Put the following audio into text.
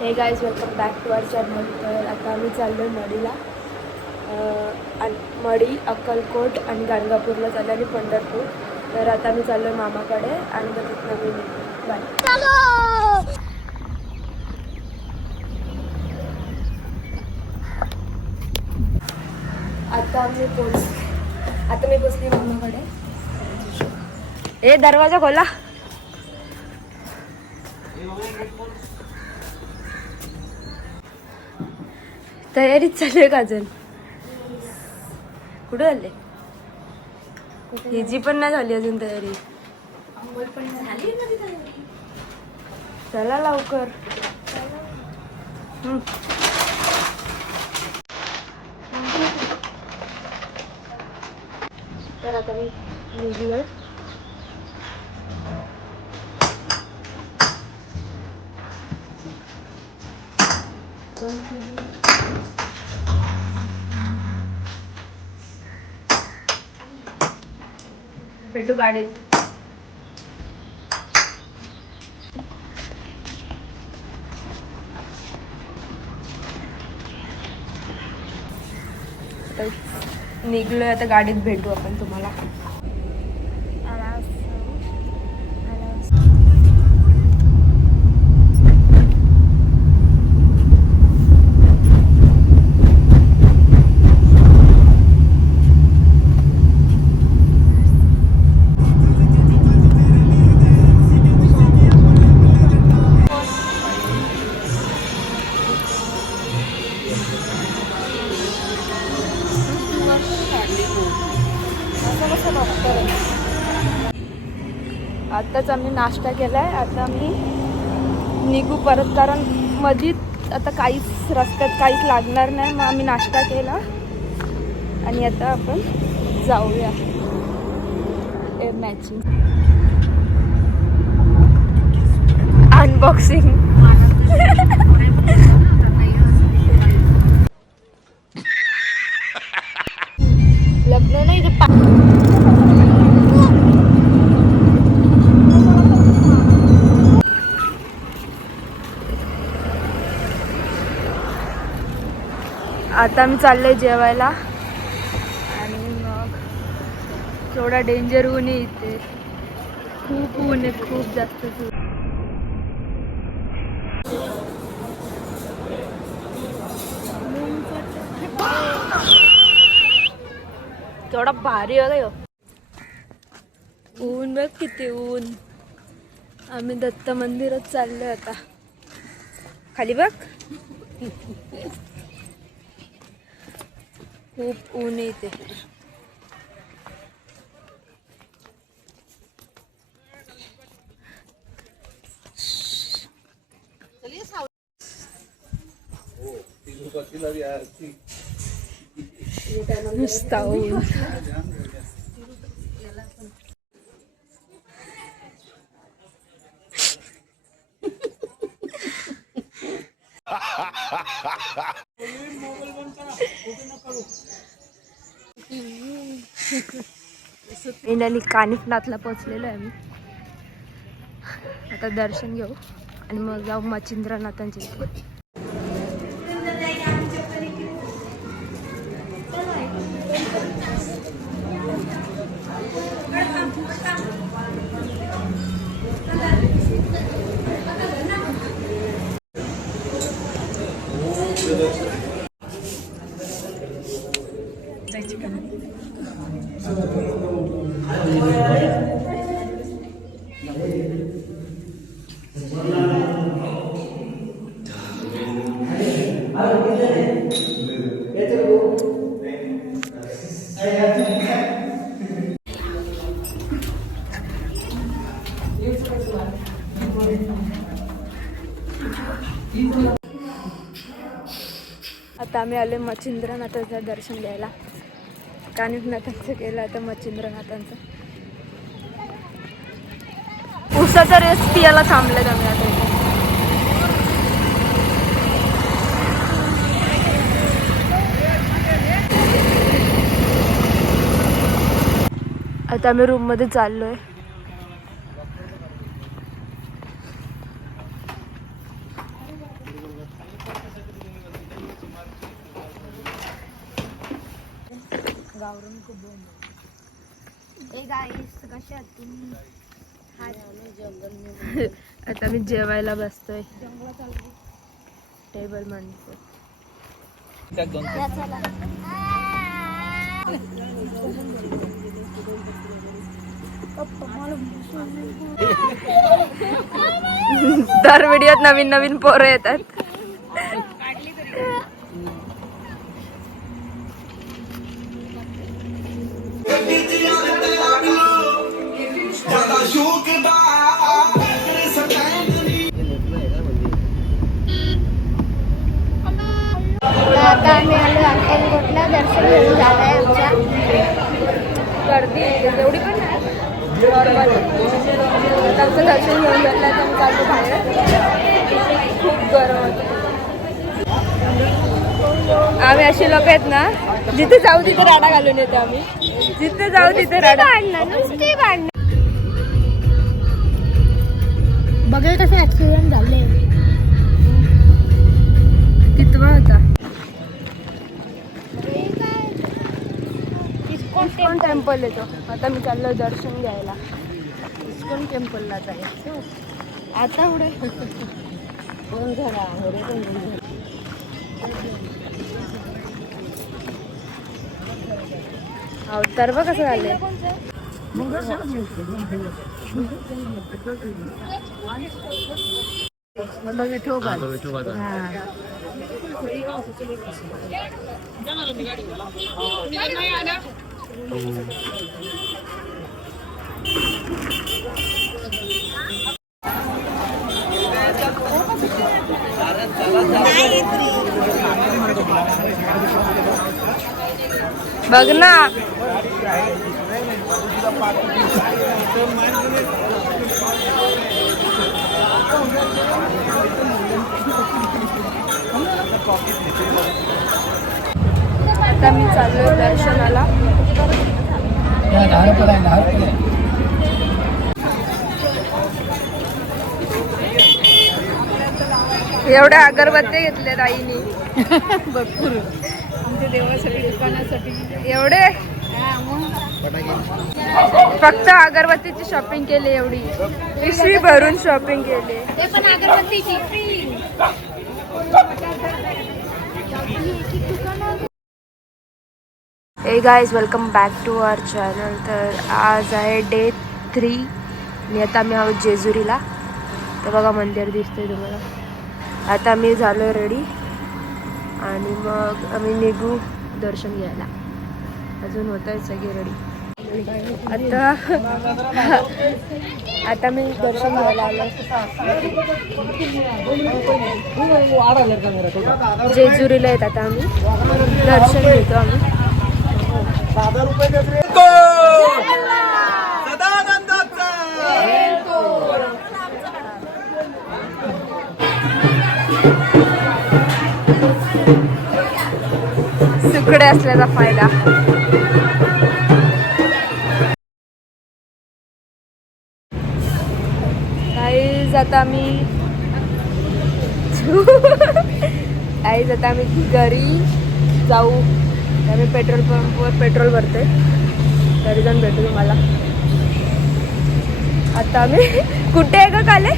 हे guys welcome back to our channel. तर आता आम्ही चाललो आहे मडीला. मडी, अक्कलकोट आणि गाणगापूरला चाललो आणि पंढरपूर. तर आता आम्ही चाललो आहे मामाकडे आणि मग तिथनं मी बाय. आता मी पोचली मामाकडे. ए दरवाजा खोला. तयारीच चालू आहे काजल. कुठे झाले? हिची पण नाही झाली अजून तयारी. चला लवकर. तर आता मी निघूया. भेटू गाडीत. निघलोय आता, गाडीत भेटू आपण तुम्हाला. आत्ताच आम्ही नाश्ता केलाय. आता आम्ही निघू परत, कारण मधीच आता काहीच रस्त्यात काहीच लागणार नाही. मग आम्ही नाश्ता केला आणि आता आपण जाऊया. Matching unboxing. लग्न नाही ते आता मी चाललोय जेवायला आणि मग थोडा डेंजर ऊन आहे इथे. खूप ऊन आहे, खूप जास्त ऊन. थोडा भारी आहे ऊन. बघ किती ऊन. आम्ही दत्त मंदिरात चाललोय आता. खाली बघ खूप ऊन येते. नुसता ऊन. कानिफनाथला पोहोचलेलो आहे आम्ही. आता दर्शन घेऊ आणि मग जाऊ मच्छिंद्रनाथांच्या इथे. आता आम्ही आले मच्छिंद्रनाथाचं दर्शन घ्यायला. कानिफनाथांचं केलं, आता मच्छिंद्रनाथांचं. उसाचा रेस पियाला थांबलेत आम्ही आता. आता आम्ही रूम मध्ये चाललोय. गावरून खूप कशा आहात तुम्ही? आता मी जेवायला बसतोय टेबल माणसं. दर व्हिडिओत नवीन नवीन पोरं येतात. आता आम्ही आलो अक्कलकोटला. दर्शन घेऊन जात आहे आमच्या. गर्दी एवढी पण नाही. आमचं दर्शन घेऊन घेतलं तर आम्ही चाललो बाहेर. खूप गरम होतं. आम्ही अशी लोक आहेत ना, जिथे जाऊ तिथे राडा घालून येतो आम्ही. जिथे जाऊ तिथे राडा नुसते भांडणं. बघेल कसे ऍक्सिडेंट झाले. कितवा होता. इस्कॉन टेम्पल येतो. आता मी चाललो दर्शन घ्यायला. इस्कॉन टेम्पलला जायचं. आता पुढे कोण झाला अवतार बघ कसं झालंय. बघ ना. आता मी चाललोय दर्शनाला. एवढ्या अगरबत्त्या घेतल्या ताईनी भरपूर आमच्या देवासाठी दुकानासाठी. एवढे फक्त अगरबत्तीची शॉपिंग केली. एवढी पिशवी भरून शॉपिंग केली. ते पण अगरबत्तीची free. Hey guys welcome back to our channel. तर आज आहे डे 3. आणि आता आम्ही आहोत जेजुरीला. तर बघा मंदिर दिसतंय तुम्हाला. आता मी झालो रेडी आणि मग आम्ही निघू दर्शन घ्यायला. अजून होत आहे सगळे रेडी. आता मी दर्शन घ्यायला आलो. जेजुरीला येत आता आम्ही दर्शन घेतो. आम्ही सुकडे असल्याचा फायदा. काहीच आता आम्ही घरी जाऊ. आम्ही पेट्रोल पंपवर पेट्रोल भरते. तरी जाऊन भेटू तुम्हाला. आता आम्ही कुठे आहे का काले.